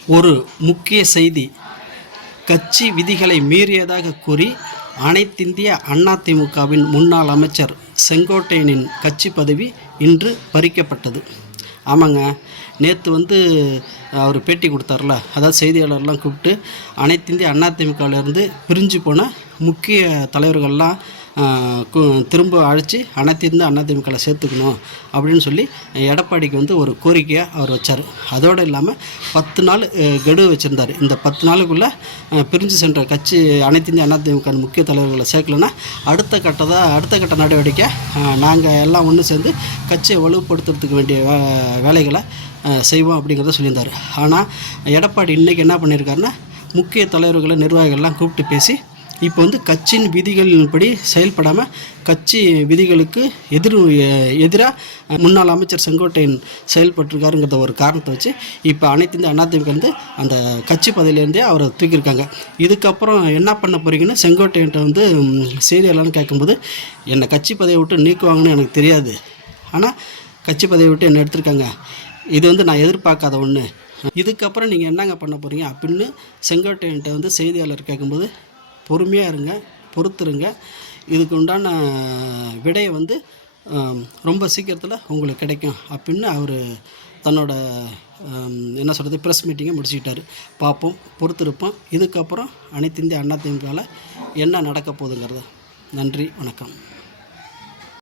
ஒரு முக்கிய செய்தி. கட்சி விதிகளை மீறியதாக கூறி அனைத்திந்திய அதிமுகவின் முன்னாள் அமைச்சர் செங்கோட்டையனின் கட்சி பதவி இன்று பறிக்கப்பட்டது. ஆமாங்க, நேற்று அவர் பேட்டி கொடுத்தார்ல, அதாவது செய்தியாளர்லாம் கூப்பிட்டு அனைத்திந்திய அதிமுகவிலேருந்து பிரிஞ்சு போன முக்கிய தலைவர்கள்லாம் திரும்ப அழைச்சி அனைத்திந்திய அதிமுகவில் சேர்த்துக்கணும் அப்படின்னு சொல்லி எடப்பாடிக்கு ஒரு கோரிக்கையாக அவர் வச்சார். அதோடு இல்லாமல் 10 நாள் கெடு வச்சுருந்தார். இந்த 10 நாளுக்குள்ளே பிரிஞ்சு சென்ற கட்சி அனைத்திந்திய அதிமுக முக்கிய தலைவர்களை சேர்க்கலைன்னா அடுத்த கட்ட நடவடிக்கை நாங்கள் எல்லாம் ஒன்று சேர்ந்து கட்சியை வலுப்படுத்துறதுக்கு வேண்டிய வேலைகளை செய்வோம் அப்படிங்கிறத சொல்லியிருந்தார். ஆனால் எடப்பாடி இன்றைக்கி என்ன பண்ணியிருக்காருன்னா, முக்கிய தலைவர்களை நிர்வாகிகள்லாம் கூப்பிட்டு பேசி இப்போ கட்சியின் விதிகளின்படி செயல்படாமல் கட்சி விதிகளுக்கு எதிராக முன்னாள் அமைச்சர் செங்கோட்டையன் செயல்பட்டிருக்காருங்கிறத ஒரு காரணத்தை வச்சு இப்போ அனைத்திந்திய அதிமுக அந்த கட்சி பதவியிலேருந்தே அவரை தூக்கியிருக்காங்க. இதுக்கப்புறம் என்ன பண்ண போகிறீங்கன்னு செங்கோட்டையன்ட்ட செய்தியாளர்னு கேட்கும்போது, என்னை கட்சி பதவியை விட்டு நீக்குவாங்கன்னு எனக்கு தெரியாது, ஆனால் கட்சி பதவியை விட்டு என்னை எடுத்திருக்காங்க. இது நான் எதிர்பார்க்காத ஒன்று. இதுக்கப்புறம் நீங்கள் என்னங்க பண்ண போகிறீங்க அப்படின்னு செங்கோட்டையன்ட்ட செய்தியாளர் கேட்கும்போது, பொறுமையாக இருங்க, பொறுத்துருங்க, இதுக்கு உண்டான விடையை ரொம்ப சீக்கிரத்தில் உங்களுக்கு கிடைக்கும் அப்படின்னு அவர் தன்னோட ப்ரெஸ் மீட்டிங்கை முடிச்சுக்கிட்டார். பார்ப்போம், பொறுத்திருப்போம். இதுக்கப்புறம் அனைத்திந்திய அதிமுகவில் என்ன நடக்க போகுதுங்கிறது. நன்றி, வணக்கம்.